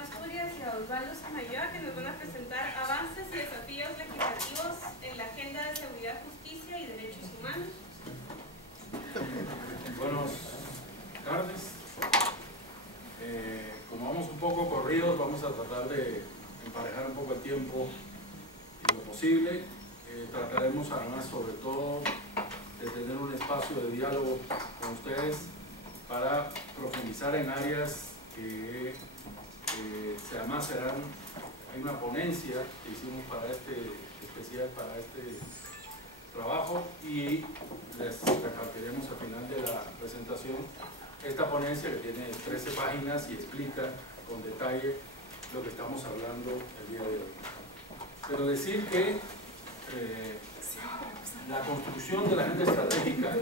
Asturias y a Osvaldo Samayoa, que nos van a presentar avances y desafíos legislativos en la agenda de seguridad, justicia y derechos humanos. Buenas tardes. Como vamos un poco corridos, vamos a tratar de emparejar un poco el tiempo y lo posible. Trataremos además, sobre todo, de tener un espacio de diálogo con ustedes para profundizar en áreas que además serán. Hay una ponencia que hicimos especial para este trabajo, y les repartiremos al final de la presentación esta ponencia, que tiene 13 páginas y explica con detalle lo que estamos hablando el día de hoy. Pero decir que la construcción de la agenda estratégica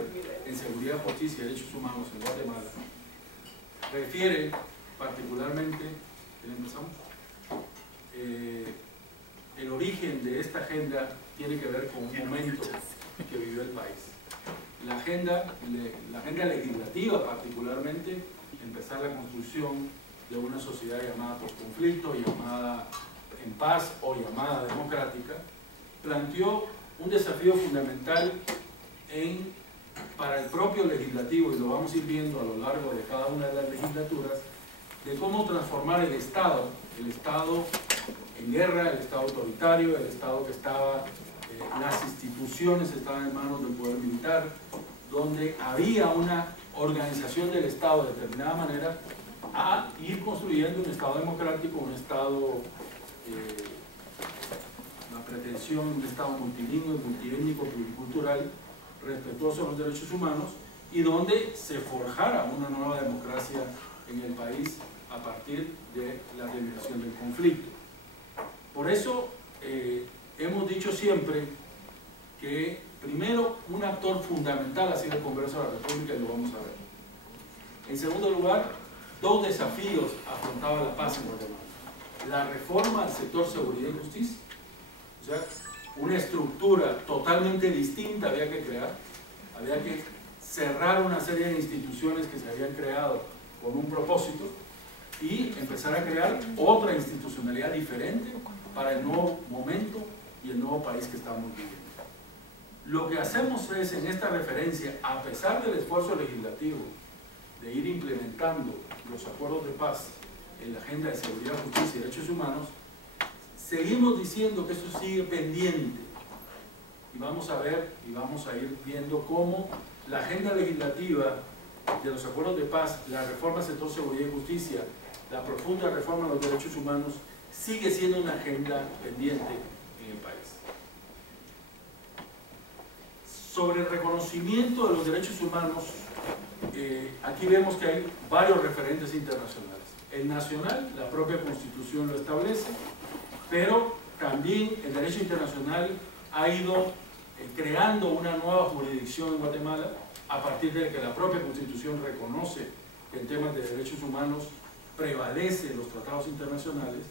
en seguridad, justicia y derechos humanos en Guatemala refiere particularmente, el origen de esta agenda tiene que ver con un momento que vivió el país. La agenda legislativa, particularmente, empezar la construcción de una sociedad llamada postconflicto, llamada en paz o llamada democrática, planteó un desafío fundamental para el propio legislativo, y lo vamos a ir viendo a lo largo de cada una de las legislaturas, de cómo transformar el Estado en guerra, el Estado autoritario, el Estado que estaba, las instituciones estaban en manos del poder militar, donde había una organización del Estado de determinada manera, a ir construyendo un Estado democrático, un Estado, la pretensión de un Estado multilingüe, multiétnico, pluricultural, respetuoso de los derechos humanos, y donde se forjara una nueva democracia en el país a partir de la terminación del conflicto. Por eso hemos dicho siempre que primero un actor fundamental ha sido el Congreso de la República, y lo vamos a ver. En segundo lugar, dos desafíos afrontaba la paz en Guatemala: la reforma al sector seguridad y justicia, o sea, una estructura totalmente distinta había que crear, había que cerrar una serie de instituciones que se habían creado con un propósito y empezar a crear otra institucionalidad diferente para el nuevo momento y el nuevo país que estamos viviendo. Lo que hacemos es, en esta referencia, a pesar del esfuerzo legislativo de ir implementando los acuerdos de paz en la agenda de seguridad, justicia y derechos humanos, seguimos diciendo que eso sigue pendiente, y vamos a ver y vamos a ir viendo cómo la agenda legislativa de los acuerdos de paz, la reforma al sector seguridad y justicia, la profunda reforma de los derechos humanos, sigue siendo una agenda pendiente en el país. Sobre el reconocimiento de los derechos humanos, aquí vemos que hay varios referentes internacionales. El nacional, la propia Constitución lo establece, pero también el derecho internacional ha ido creando una nueva jurisdicción en Guatemala a partir de que la propia Constitución reconoce que en temas de derechos humanos prevalecen los tratados internacionales.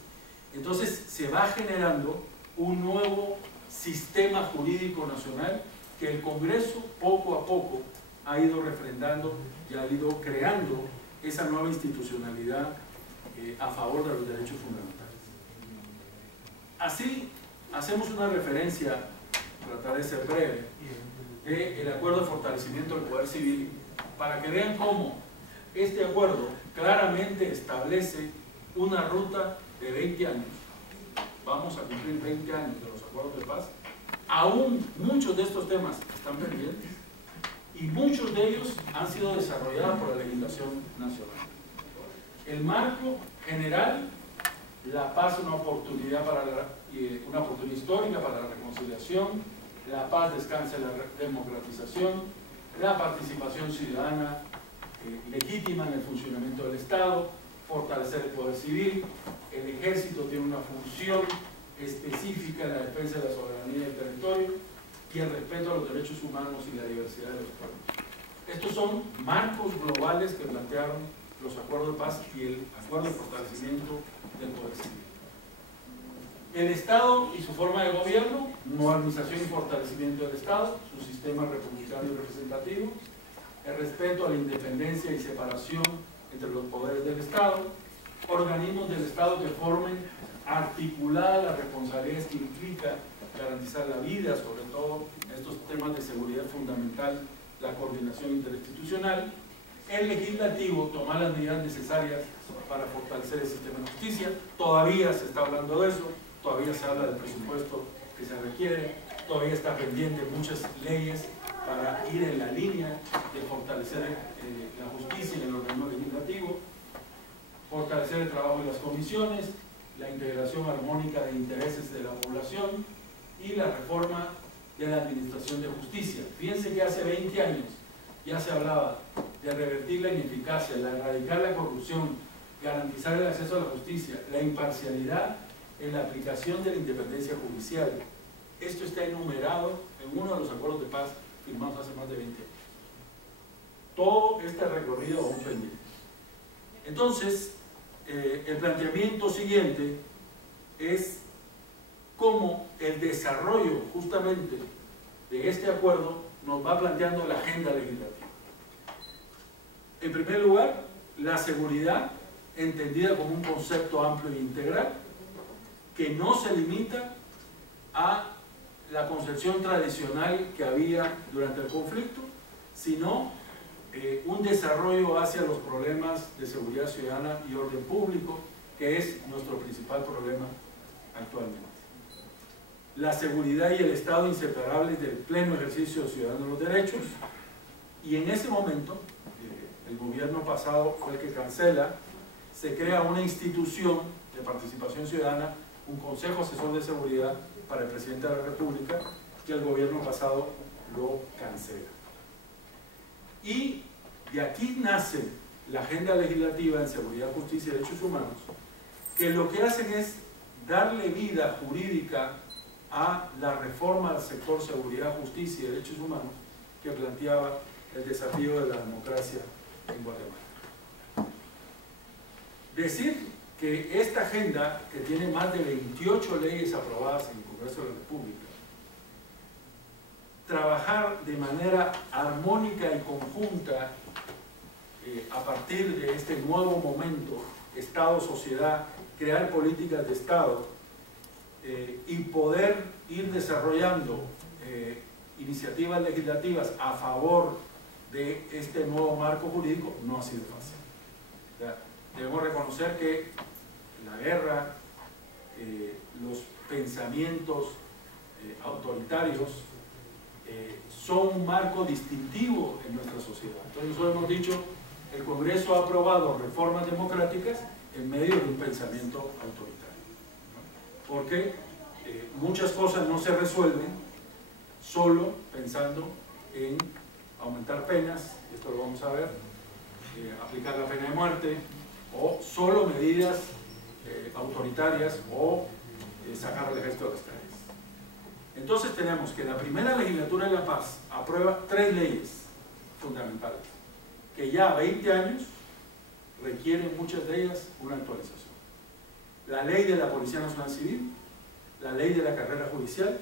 Entonces se va generando un nuevo sistema jurídico nacional que el Congreso poco a poco ha ido refrendando y ha ido creando esa nueva institucionalidad a favor de los derechos fundamentales. Así, hacemos una referencia, tratar de ser breve, del acuerdo de fortalecimiento del poder civil, para que vean cómo este acuerdo claramente establece una ruta de 20 años. Vamos a cumplir 20 años de los acuerdos de paz. Aún muchos de estos temas están pendientes, y muchos de ellos han sido desarrollados por la legislación nacional. El marco general: la paz, una oportunidad histórica para la reconciliación; la paz descansa en la democratización; la participación ciudadana legítima en el funcionamiento del Estado; fortalecer el poder civil; el ejército tiene una función específica en la defensa de la soberanía del territorio; y el respeto a los derechos humanos y la diversidad de los pueblos. Estos son marcos globales que plantearon los acuerdos de paz y el acuerdo de fortalecimiento del poder civil. El Estado y su forma de gobierno: modernización y fortalecimiento del Estado, su sistema republicano y representativo; el respeto a la independencia y separación entre los poderes del Estado; organismos del Estado que formen articulada las responsabilidades que implica garantizar la vida, sobre todo estos temas de seguridad fundamental, la coordinación interinstitucional. El legislativo tomar las medidas necesarias para fortalecer el sistema de justicia. Todavía se está hablando de eso, todavía se habla del presupuesto que se requiere, todavía está pendiente muchas leyes para ir en la línea de fortalecer la justicia en el organismo legislativo, fortalecer el trabajo de las comisiones, la integración armónica de intereses de la población y la reforma de la administración de justicia. Fíjense que hace 20 años ya se hablaba de revertir la ineficacia, de erradicar la corrupción, garantizar el acceso a la justicia, la imparcialidad en la aplicación de la independencia judicial. Esto está enumerado en uno de los acuerdos de paz firmados hace más de 20 años. Todo este recorrido aún pendiente. Entonces, el planteamiento siguiente es cómo el desarrollo justamente de este acuerdo nos va planteando la agenda legislativa. En primer lugar, la seguridad entendida como un concepto amplio e integral que no se limita a la concepción tradicional que había durante el conflicto, sino un desarrollo hacia los problemas de seguridad ciudadana y orden público, que es nuestro principal problema actualmente. La seguridad y el Estado inseparables del pleno ejercicio ciudadano de los derechos, y en ese momento, el gobierno pasado fue el que cancela, se crea una institución de participación ciudadana, un Consejo Asesor de Seguridad para el Presidente de la República, que el gobierno pasado lo cancela. Y de aquí nace la agenda legislativa en seguridad, justicia y derechos humanos, que lo que hacen es darle vida jurídica a la reforma del sector seguridad, justicia y derechos humanos que planteaba el desafío de la democracia en Guatemala. Decir que esta agenda, que tiene más de 28 leyes aprobadas en el Congreso de la República, trabajar de manera armónica y conjunta a partir de este nuevo momento, Estado-sociedad, crear políticas de Estado y poder ir desarrollando iniciativas legislativas a favor de este nuevo marco jurídico, no ha sido fácil. O sea, debemos reconocer que la guerra, los pensamientos autoritarios son un marco distintivo en nuestra sociedad. Entonces nosotros hemos dicho, el Congreso ha aprobado reformas democráticas en medio de un pensamiento autoritario, ¿no? Porque muchas cosas no se resuelven solo pensando en aumentar penas, esto lo vamos a ver, aplicar la pena de muerte, o solo medidas autoritarias o sacar al ejército de las calles. Entonces tenemos que la primera legislatura de La Paz aprueba 3 leyes fundamentales que ya a 20 años requieren muchas de ellas una actualización. La ley de la Policía Nacional Civil, la ley de la carrera judicial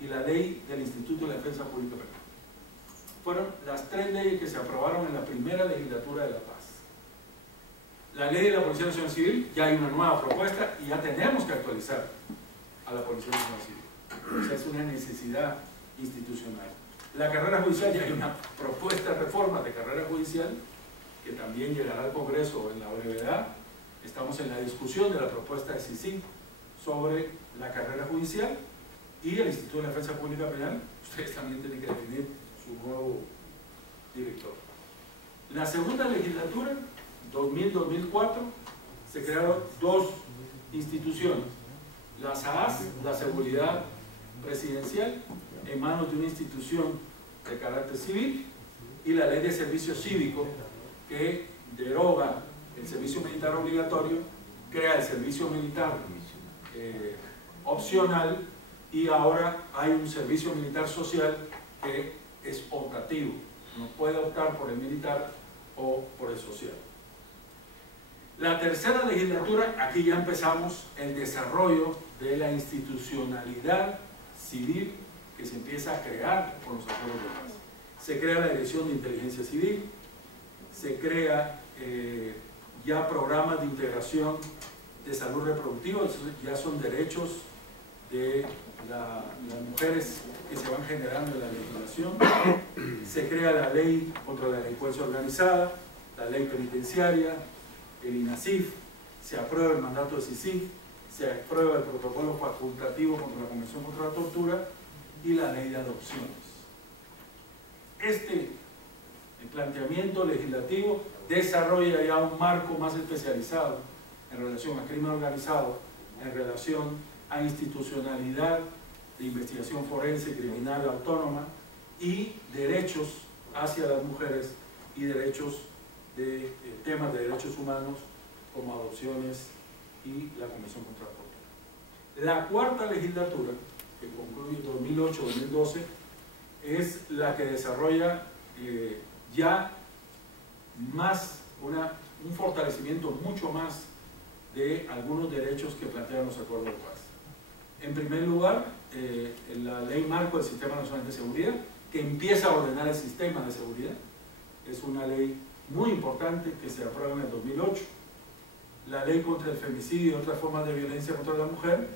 y la ley del Instituto de Defensa Pública Penal. Fueron las 3 leyes que se aprobaron en la primera legislatura de La Paz. La ley de la Policía Nacional Civil, ya hay una nueva propuesta y ya tenemos que actualizar a la Policía Nacional Civil. O sea, es una necesidad institucional. La carrera judicial, ya hay una propuesta de reforma de carrera judicial que también llegará al Congreso en la brevedad. Estamos en la discusión de la propuesta de CICIG sobre la carrera judicial y el Instituto de Defensa Pública Penal. Ustedes también tienen que definir su nuevo director. La segunda legislatura, 2000-2004, se crearon 2 instituciones. La SAAS, la seguridad presidencial, en manos de una institución de carácter civil, y la ley de servicio cívico, que deroga el servicio militar obligatorio, crea el servicio militar opcional, y ahora hay un servicio militar social que es optativo, no puede optar por el militar o por el social. La tercera legislatura, aquí ya empezamos el desarrollo de la institucionalidad civil que se empieza a crear con los acuerdos de paz. Se crea la Dirección de Inteligencia Civil, se crea ya programas de integración de salud reproductiva, esos ya son derechos de las mujeres que se van generando en la legislación. Se crea la ley contra la delincuencia organizada, la ley penitenciaria, el INASIF, se aprueba el mandato de CICIG, se aprueba el protocolo facultativo contra la Convención contra la Tortura y la ley de adopciones. El planteamiento legislativo desarrolla ya un marco más especializado en relación a crimen organizado, en relación a institucionalidad de investigación forense criminal autónoma y derechos hacia las mujeres y derechos de temas de derechos humanos como adopciones y la Convención contra la Tortura. La cuarta legislatura, que concluye en 2008-2012, es la que desarrolla ya más un fortalecimiento mucho más de algunos derechos que plantean los acuerdos de paz. En primer lugar, la Ley Marco del Sistema Nacional de Seguridad, que empieza a ordenar el sistema de seguridad. Es una ley muy importante que se aprueba en el 2008. La Ley contra el Femicidio y otras formas de violencia contra la mujer,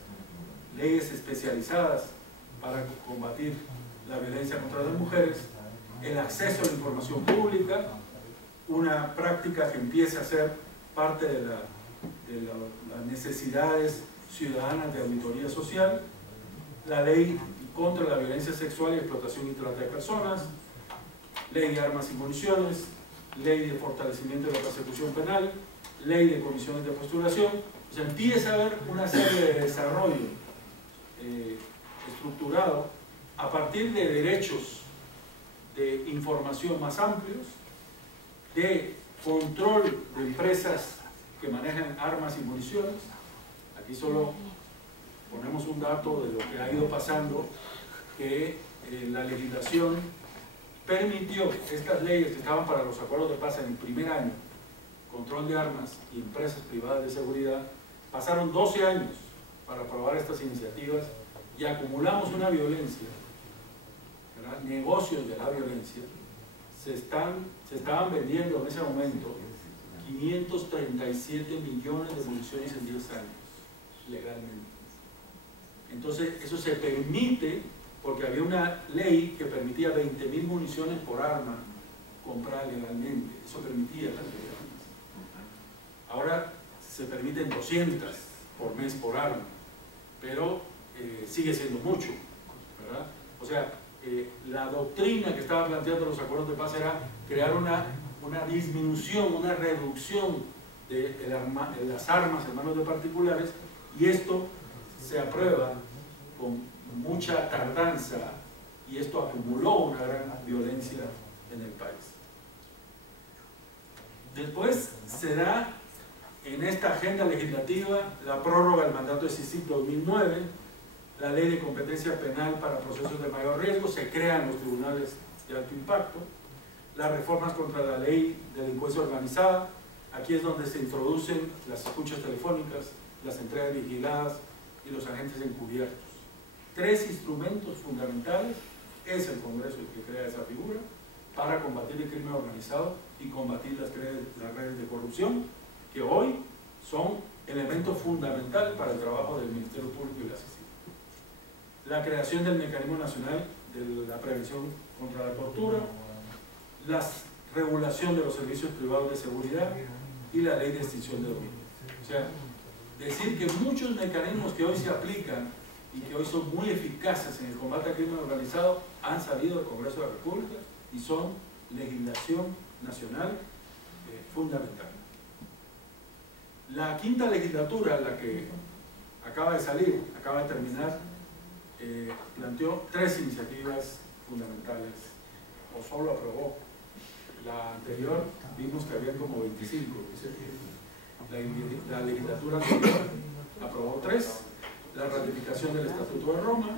leyes especializadas para combatir la violencia contra las mujeres, el acceso a la información pública, una práctica que empieza a ser parte de las necesidades ciudadanas de auditoría social, la ley contra la violencia sexual y explotación y trata de personas, ley de armas y municiones, ley de fortalecimiento de la persecución penal, ley de comisiones de postulación. O sea, empieza a haber una serie de desarrollo estructurado a partir de derechos de información más amplios, de control de empresas que manejan armas y municiones. Aquí solo ponemos un dato de lo que ha ido pasando, que la legislación permitió estas leyes que estaban para los acuerdos de paz en el primer año, control de armas y empresas privadas de seguridad, pasaron 12 años para aprobar estas iniciativas y acumulamos una violencia, ¿verdad? Negocios de la violencia. Se estaban vendiendo en ese momento 537 millones de municiones en 10 años, legalmente. Entonces, eso se permite porque había una ley que permitía 20.000 municiones por arma comprar legalmente. Eso permitía las leyes. Ahora se permiten 200 por mes por arma, pero sigue siendo mucho, ¿verdad? O sea, la doctrina que estaba planteando los acuerdos de paz era crear una disminución, una reducción de las armas en manos de particulares, y esto se aprueba con mucha tardanza y esto acumuló una gran violencia en el país. Después se da en esta agenda legislativa la prórroga del mandato de CICIG 2009, la ley de competencia penal para procesos de mayor riesgo, se crean los tribunales de alto impacto, las reformas contra la ley de delincuencia organizada. Aquí es donde se introducen las escuchas telefónicas, las entregas vigiladas y los agentes encubiertos. 3 instrumentos fundamentales. Es el Congreso el que crea esa figura para combatir el crimen organizado y combatir las redes de corrupción, que hoy son elemento fundamental para el trabajo del Ministerio Público y la CICIG. La creación del Mecanismo Nacional de la Prevención contra la Tortura, la regulación de los servicios privados de seguridad y la ley de extinción de dominio. O sea, decir que muchos mecanismos que hoy se aplican y que hoy son muy eficaces en el combate al crimen organizado han salido del Congreso de la República y son legislación nacional fundamental. La quinta legislatura, la que acaba de salir, acaba de terminar, planteó 3 iniciativas fundamentales, o solo aprobó. La anterior vimos que había como 25. La legislatura anterior aprobó 3: la ratificación del Estatuto de Roma,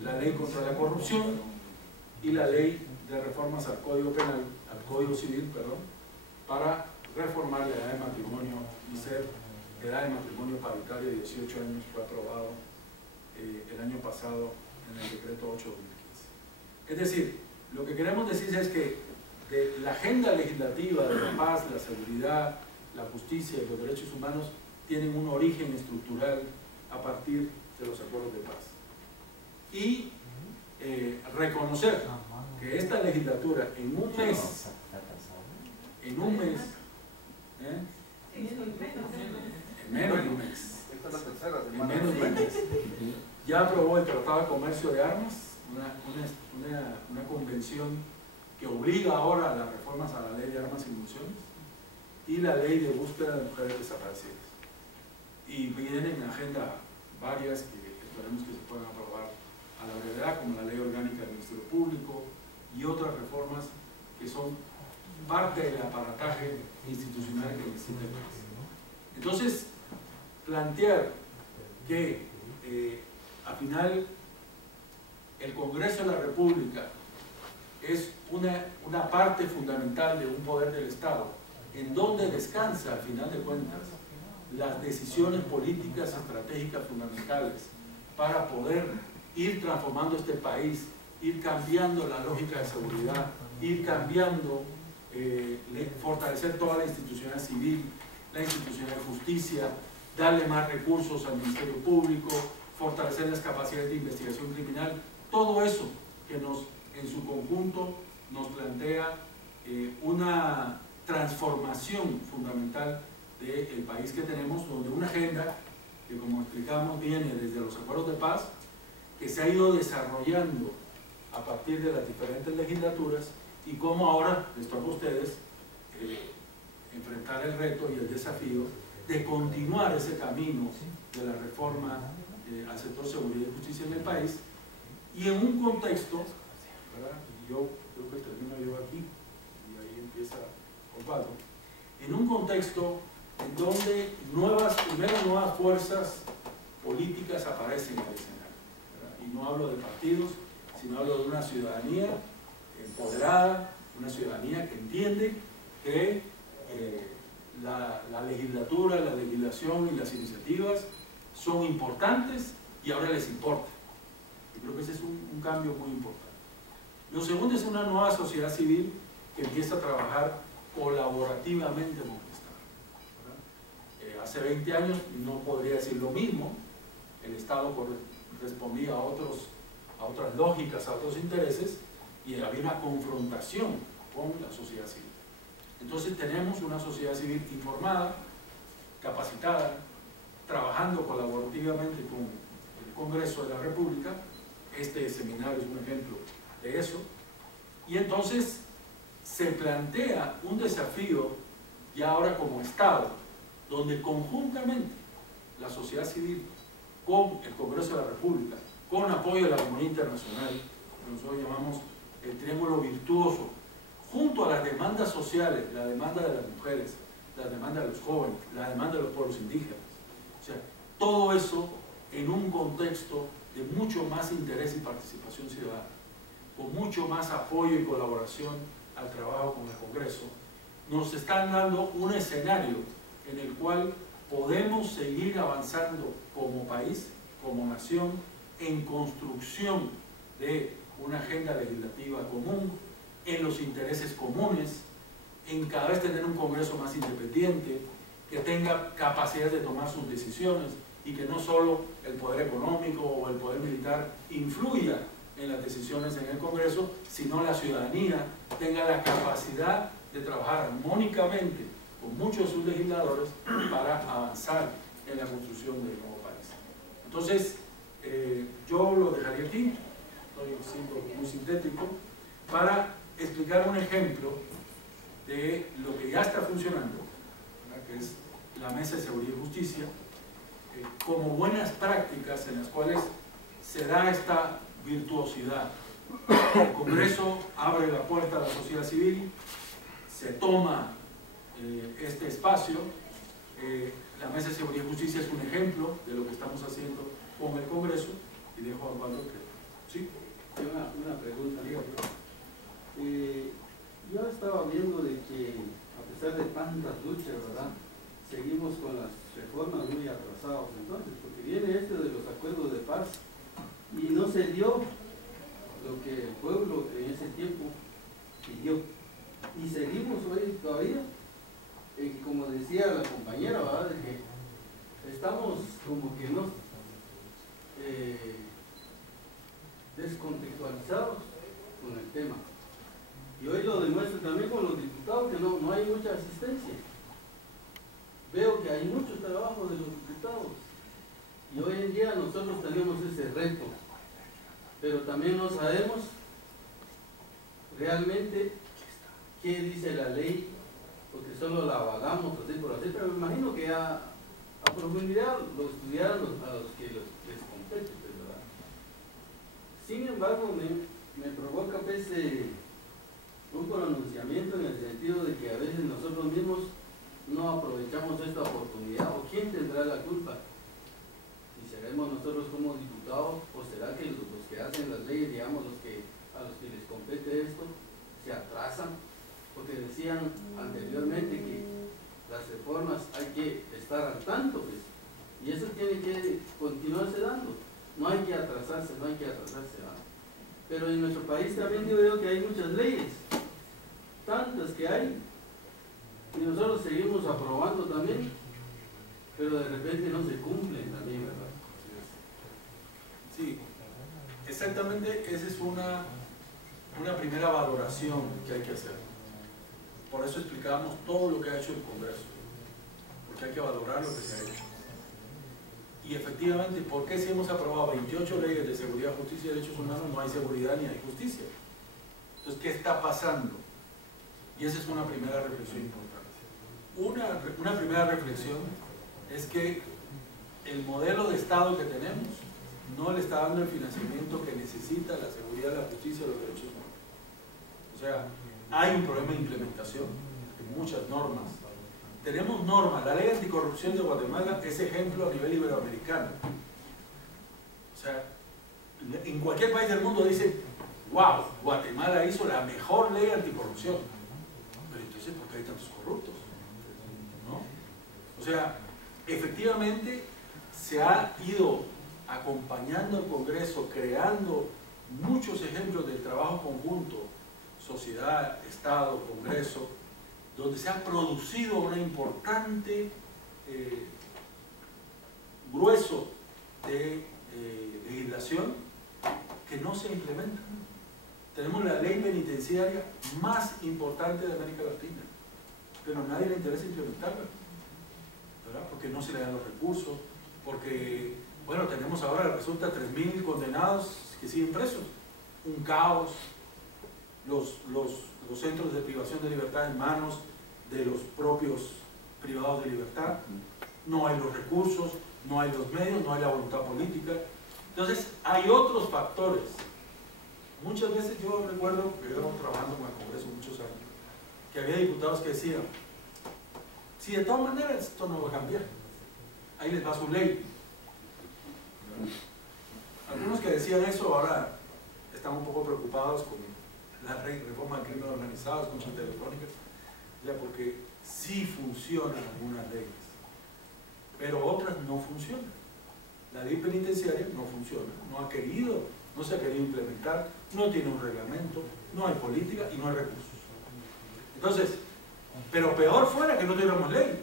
la ley contra la corrupción y la ley de reformas al Código Penal, al Código Civil, perdón, para reformar la edad de matrimonio y ser edad de matrimonio paritaria de 18 años. Fue aprobado el año pasado en el decreto 8/2015. Es decir, lo que queremos decir es que de la agenda legislativa de la paz, la seguridad, la justicia y los derechos humanos tienen un origen estructural a partir de los acuerdos de paz. Y reconocer que esta legislatura en un mes, en menos de un mes, en menos de un mes, ya aprobó el Tratado de Comercio de Armas, una convención que obliga ahora a las reformas a la Ley de Armas y Municiones y la Ley de Búsqueda de Mujeres Desaparecidas. Y vienen en agenda varias que esperemos que se puedan aprobar a la brevedad, como la Ley Orgánica del Ministerio Público y otras reformas que son parte del aparataje institucional que necesita el país. Entonces, plantear que al final el Congreso de la República es una parte fundamental de un poder del Estado, en donde descansa, al final de cuentas, las decisiones políticas estratégicas fundamentales para poder ir transformando este país, ir cambiando la lógica de seguridad, ir cambiando, fortalecer toda la institucionalidad civil, la institucionalidad de justicia, darle más recursos al Ministerio Público, fortalecer las capacidades de investigación criminal, todo eso que en su conjunto nos plantea una transformación fundamental del país que tenemos, donde una agenda que, como explicamos, viene desde los acuerdos de paz, que se ha ido desarrollando a partir de las diferentes legislaturas, y cómo ahora les toca a ustedes enfrentar el reto y el desafío de continuar ese camino de la reforma al sector seguridad y justicia en el país, y en un contexto, ¿verdad? Yo creo que termino yo aquí y ahí empieza Osvaldo, en un contexto en donde primero nuevas fuerzas políticas aparecen en el escenario, ¿verdad? Y no hablo de partidos, sino hablo de una ciudadanía empoderada, una ciudadanía que entiende que la legislatura, la legislación y las iniciativas son importantes y ahora les importa. Yo creo que ese es un cambio muy importante. Lo segundo es una nueva sociedad civil que empieza a trabajar colaborativamente con el Estado. Hace 20 años no podría decir lo mismo, el Estado respondía a otras lógicas, a otros intereses, y había una confrontación con la sociedad civil. Entonces tenemos una sociedad civil informada, capacitada, trabajando colaborativamente con el Congreso de la República. Este seminario es un ejemplo de eso. Y entonces se plantea un desafío ya ahora como Estado, donde conjuntamente la sociedad civil con el Congreso de la República, con apoyo de la comunidad internacional, que nosotros llamamos el triángulo virtuoso, junto a las demandas sociales, la demanda de las mujeres, la demanda de los jóvenes, la demanda de los pueblos indígenas. O sea, todo eso en un contexto de mucho más interés y participación ciudadana, con mucho más apoyo y colaboración al trabajo con el Congreso, nos están dando un escenario en el cual podemos seguir avanzando como país, como nación, en construcción de una agenda legislativa común, en los intereses comunes, en cada vez tener un Congreso más independiente, que tenga capacidad de tomar sus decisiones y que no solo el poder económico o el poder militar influya en las decisiones en el Congreso, sino la ciudadanía tenga la capacidad de trabajar armónicamente con muchos de sus legisladores para avanzar en la construcción del nuevo país. Entonces, yo lo dejaría aquí, estoy siendo muy sintético, para explicar un ejemplo de lo que ya está funcionando, ¿verdad? Que es la Mesa de Seguridad y Justicia, como buenas prácticas en las cuales se da esta virtuosidad. El Congreso abre la puerta a la sociedad civil, se toma este espacio. La Mesa de Seguridad y Justicia es un ejemplo de lo que estamos haciendo con el Congreso, y dejo a Osvaldo que... ¿Sí? Una pregunta. Yo estaba viendo de que a pesar de tantas luchas, ¿verdad?, seguimos con las reformas muy atrasados entonces, porque viene este de los acuerdos de paz y no se dio lo que el pueblo en ese tiempo pidió, y seguimos hoy todavía como decía la compañera, ¿verdad? De que estamos como que no descontextualizados con el tema. Y hoy lo demuestro también con los diputados, que no hay mucha asistencia. Veo que hay mucho trabajo de los diputados. Y hoy en día nosotros tenemos ese reto. Pero también no sabemos realmente qué dice la ley, porque solo la avalamos así por así, pero me imagino que a profundidad lo estudiaron a los que les compete, ¿verdad? Sin embargo, me provoca pues, un pronunciamiento en el sentido de que a veces nosotros mismos no aprovechamos esta oportunidad, o quién tendrá la culpa. Si seremos nosotros como diputados, o será que los que hacen las leyes, digamos, a los que les compete esto, se atrasan, porque decían anteriormente que las reformas hay que estar al tanto, pues, y eso tiene que continuarse dando, no hay que atrasarse, ¿verdad? Pero en nuestro país también yo veo que hay muchas leyes, tantas que hay, y nosotros seguimos aprobando también, pero de repente no se cumplen también, ¿verdad? Sí, exactamente, esa es una primera valoración que hay que hacer. Por eso explicábamos todo lo que ha hecho el Congreso, porque hay que valorar lo que se ha hecho. Y efectivamente, ¿por qué si hemos aprobado 28 leyes de seguridad, justicia y derechos humanos no hay seguridad ni hay justicia? Entonces, ¿qué está pasando? Y esa es una primera reflexión importante. Una primera reflexión es que el modelo de Estado que tenemos no le está dando el financiamiento que necesita la seguridad, la justicia y los derechos humanos. O sea, hay un problema de implementación de muchas normas. Tenemos normas, la ley anticorrupción de Guatemala es ejemplo a nivel iberoamericano. O sea, en cualquier país del mundo dicen, wow, Guatemala hizo la mejor ley anticorrupción. Pero entonces, ¿por qué hay tantos corruptos? ¿No? O sea, efectivamente se ha ido acompañando al Congreso, creando muchos ejemplos del trabajo conjunto, sociedad, Estado, Congreso, donde se ha producido una importante grueso de legislación que no se implementa. Tenemos la ley penitenciaria más importante de América Latina, pero a nadie le interesa implementarla, ¿verdad? Porque no se le dan los recursos, porque, bueno, tenemos ahora, resulta 3.000 condenados que siguen presos, un caos, los centros de privación de libertad en manos de los propios privados de libertad, no hay los recursos, no hay los medios, no hay la voluntad política. Entonces hay otros factores. Muchas veces yo recuerdo que yo trabajando con el Congreso muchos años, que había diputados que decían, si de todas maneras esto no va a cambiar, ahí les va su ley. Algunos que decían eso ahora están un poco preocupados con la reforma del crimen organizado, escuchan telefónicas, ya, porque sí funcionan algunas leyes, pero otras no funcionan. La ley penitenciaria no funciona, no se ha querido implementar, no tiene un reglamento, no hay política y no hay recursos. Entonces, pero peor fuera que no tuviéramos ley,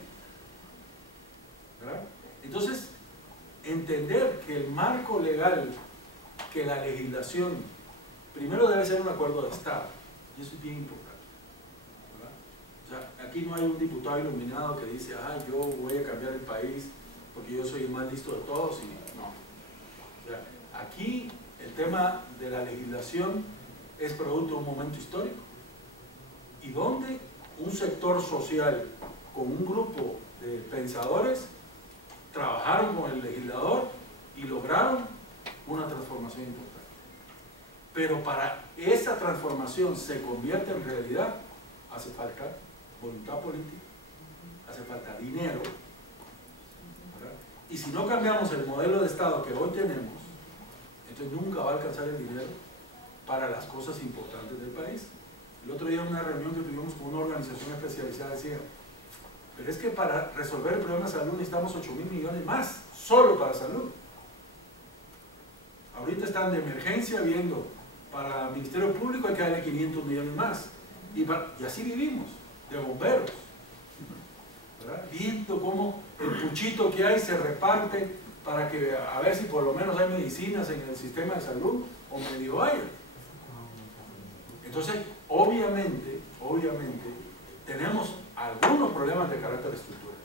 ¿verdad? Entonces, entender que el marco legal, que la legislación, primero debe ser un acuerdo de Estado, y eso es bien importante, ¿verdad? O sea, aquí no hay un diputado iluminado que dice, yo voy a cambiar el país porque yo soy el más listo de todos, y no. O sea, aquí el tema de la legislación es producto de un momento histórico, y donde un sector social con un grupo de pensadores trabajaron con el legislador y lograron una transformación importante. Pero para esa transformación se convierta en realidad, hace falta voluntad política, hace falta dinero, ¿verdad? Y si no cambiamos el modelo de Estado que hoy tenemos, entonces nunca va a alcanzar el dinero para las cosas importantes del país. El otro día en una reunión que tuvimos con una organización especializada decía, pero es que para resolver el problema de salud necesitamos 8.000 millones más, solo para salud. Ahorita están de emergencia viendo, para el Ministerio Público hay que darle 500 millones más. Y así vivimos, de bomberos. ¿verdad? Viendo cómo el puchito que hay se reparte para que a ver si por lo menos hay medicinas en el sistema de salud o medio haya. Entonces, obviamente, tenemos algunos problemas de carácter estructural,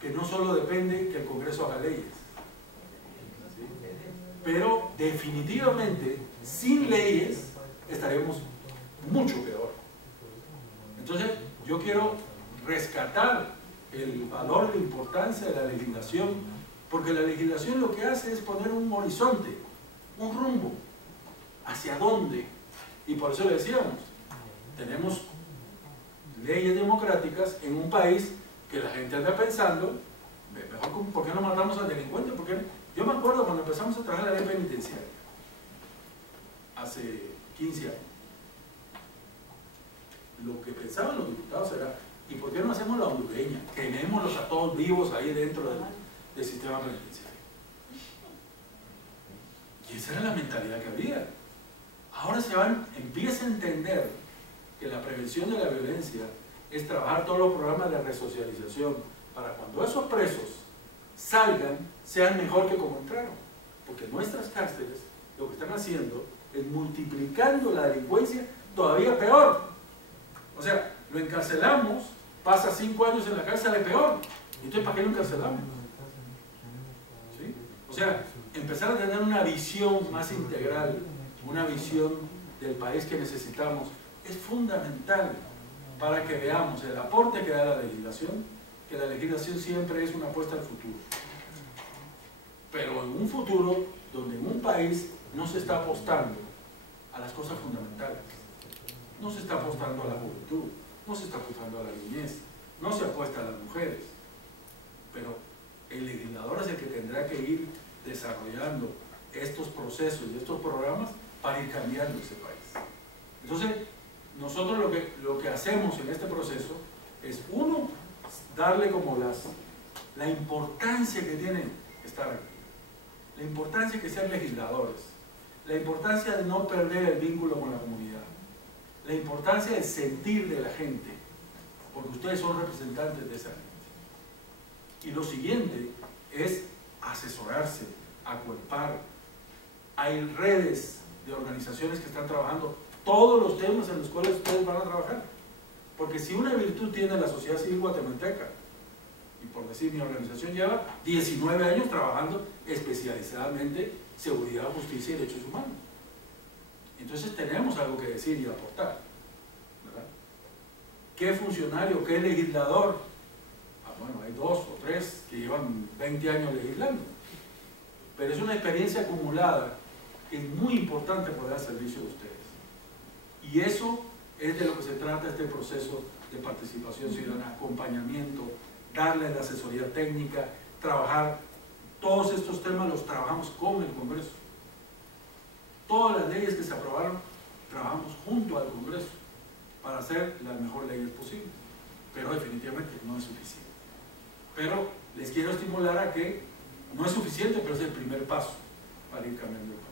que no solo depende que el Congreso haga leyes, ¿sí? Pero definitivamente, sin leyes, estaremos mucho peor. Entonces, yo quiero rescatar el valor, la importancia de la legislación, porque la legislación lo que hace es poner un horizonte, un rumbo, hacia dónde. Y por eso le decíamos, tenemos leyes democráticas en un país que la gente anda pensando, mejor, ¿por qué no matamos al delincuente? Porque yo me acuerdo cuando empezamos a trabajar la ley penitenciaria, hace 15 años, lo que pensaban los diputados era, ¿y por qué no hacemos la hondureña? Tenémoslos a todos vivos ahí dentro del sistema penitenciario. Y esa era la mentalidad que había. Ahora empieza a entender que la prevención de la violencia es trabajar todos los programas de resocialización para cuando esos presos salgan, sean mejor que como entraron. Porque nuestras cárceles lo que están haciendo es multiplicando la delincuencia todavía peor. O sea, lo encarcelamos, pasa 5 años en la cárcel, es peor. Entonces, ¿para qué lo encarcelamos? ¿Sí? O sea, empezar a tener una visión más integral, una visión del país que necesitamos, es fundamental para que veamos el aporte que da la legislación, que la legislación siempre es una apuesta al futuro. Pero en un futuro donde en un país no se está apostando a las cosas fundamentales. No se está apostando a la juventud, no se está apostando a la niñez, no se apuesta a las mujeres. Pero el legislador es el que tendrá que ir desarrollando estos procesos y estos programas para ir cambiando ese país. Entonces, nosotros lo que hacemos en este proceso es, uno, darle como la importancia que tiene estar aquí, la importancia de que sean legisladores, la importancia de no perder el vínculo con la comunidad, la importancia del sentir de la gente, porque ustedes son representantes de esa gente. Y lo siguiente es asesorarse, acuerpar. Hay redes de organizaciones que están trabajando todos los temas en los cuales ustedes van a trabajar. Porque si una virtud tiene la sociedad civil guatemalteca, y por decir mi organización lleva 19 años trabajando especializadamente seguridad, justicia y derechos humanos. Entonces tenemos algo que decir y aportar, ¿verdad? ¿Qué funcionario, qué legislador? Bueno, hay 2 o 3 que llevan 20 años legislando, pero es una experiencia acumulada que es muy importante poner al servicio de ustedes. Y eso es de lo que se trata este proceso de participación ciudadana, acompañamiento, darle la asesoría técnica, trabajar. Todos estos temas los trabajamos con el Congreso. Todas las leyes que se aprobaron, trabajamos junto al Congreso para hacer las mejores leyes posibles. Pero definitivamente no es suficiente. Pero les quiero estimular a que no es suficiente, pero es el primer paso para ir cambiando el país.